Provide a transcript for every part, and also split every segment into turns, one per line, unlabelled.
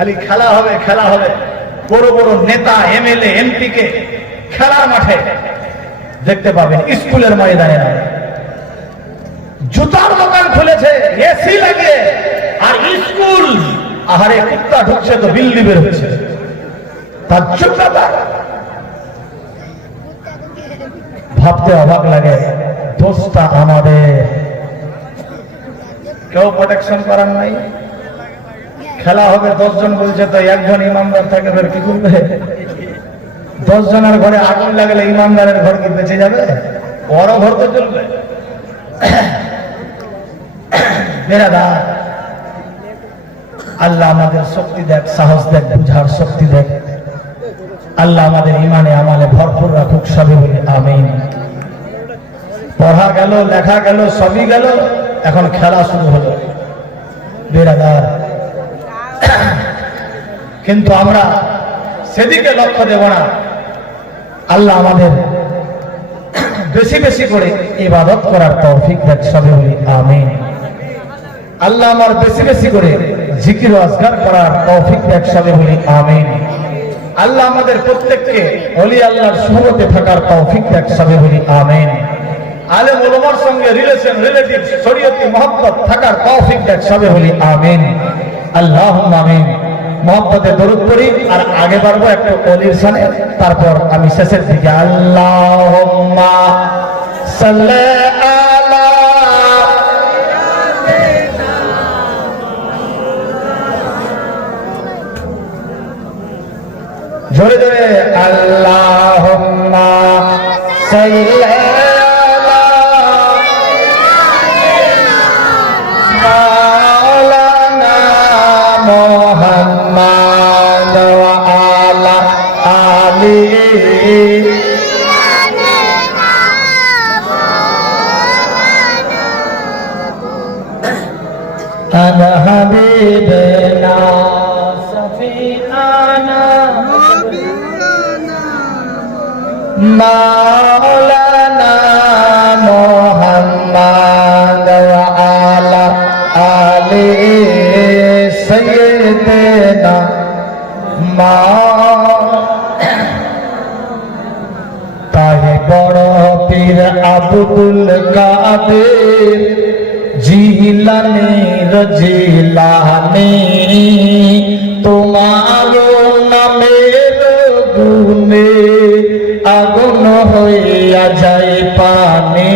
খালি খেলা হবে খেলা হবে। বড় বড় নেতা, এমএলএ এমপি কে খেলার মাঠে দেখতে পাবেন, স্কুলের ময়দানে। জুতার দোকান খুলেছে এসি লাগিয়ে, আর স্কুল। আহারে, কুত্তা ঢুকছে তো, বিল্লি বের হচ্ছে। তার যোগ্যতা ভাবতে অবাক লাগে, দোষটা আমাদের। কেউ প্রোটেকশন করার নাই। খেলা হবে, দশজন বলছে, তো একজন ইমামদার থাকে বের কি করবে? দশ জনের ঘরে আগুন লাগলে ইমামদারের ঘর কি বেঁচে যাবে? বড় ঘর তো চলবে। আল্লাহ আমাদের শক্তি দেখ, সাহস দেখ, বুঝার শক্তি দেখ। আল্লাহ আমাদের ইমানে, আমালে ভরপুর রাখুক সবই বলি, আমিন। পড়া গেল, লেখা গেল, সবই গেল, এখন খেলা শুরু হলো। বেরাদার কিন্তু আমরা সেদিকে লক্ষ্য দেব না। আল্লাহ আমাদের বেশি বেশি করে ইবাদত করার তৌফিক দেখ সবে আমিন। আল্লাহ আমার বেশি বেশি করে জিকির আজগার করার তৌফিক দেখ সবে বলি আমিন। আল্লাহ আমাদের প্রত্যেককে অলি আল্লাহর সুহবতে থাকার তৌফিক দেখ সবে বলি আমিন। আলেম ওলমার সঙ্গে রিলেশন রিলেটিভ শরীয়তি মহব্বত থাকার তৌফিক দেখ সবে বলি আমিন। আল্লাহ আমিন মহব্বতে দরুদ করি আর আগে বাড়বো একটা অলির সানে, তারপর আমি শেষের দিকে আল্লাহ আলা أنا حبيبنا سفينانا مولانا কাদের জিলানি রজিলানি তোমার নামের গুনে আগুন হইয়া যায় পানি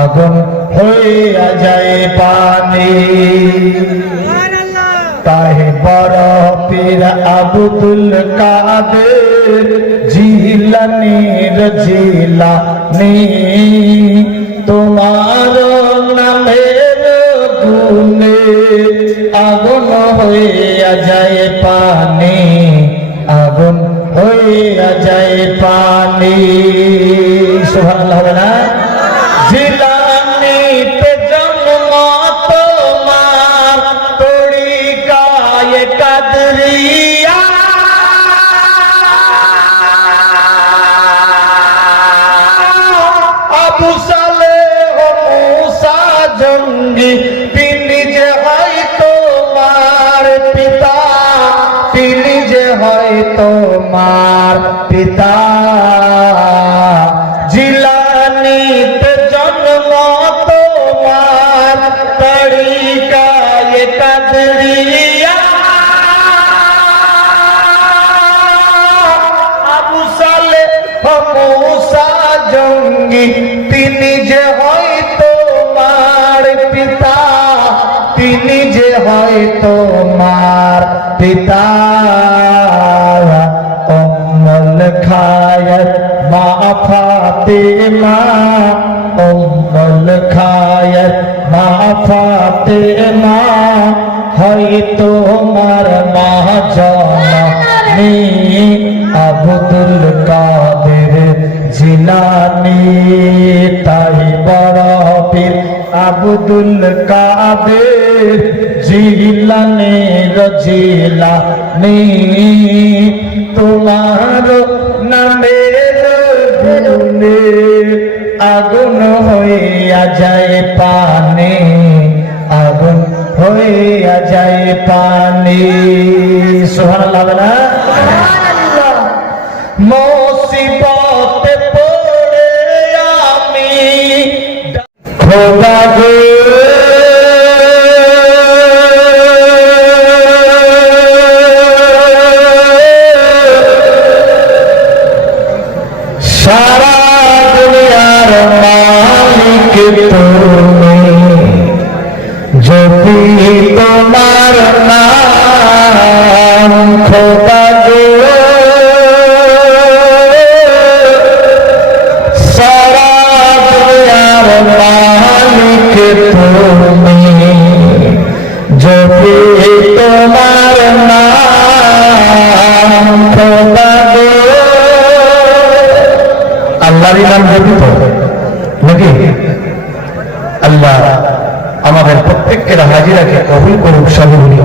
আগুন হইয়া যায় পানি। তাহে বড় পীর আব্দুল কাদের জিলানি রজিলানি। তোমার নামের গুণে আগুন হইয়া যে হয় তোমার পিতা। জিলানিতে জন্ম তোমার তরিকায়ে কাদরিয়া। আবু সালে মুসা জঙ্গি, তিনি যে হয় হয় তোমার পিতা। অমল খায়ত মা ফাতেমা। অমল খায়ত মা ফাতেমা। হয় তোমার মা জননী আব্দুল কাদের জিলানি। তাই বড় আবদুল জিলা নে রজিলা নে তোমার নামে ভুলে আগুন হইয়া যায় পানে। আগুন হইয়া যায় পানে। সোহান লাগলা আল্লাহরই নাম দেবী নাকি? আল্লাহ আমাদের প্রত্যেকের হাজিরাকে কবুল করুক সবগুলি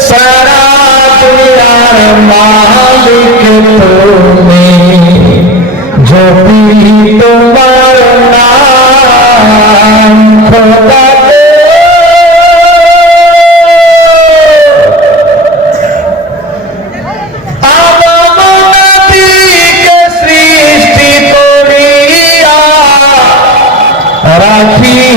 সারা মালিক para que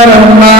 Rama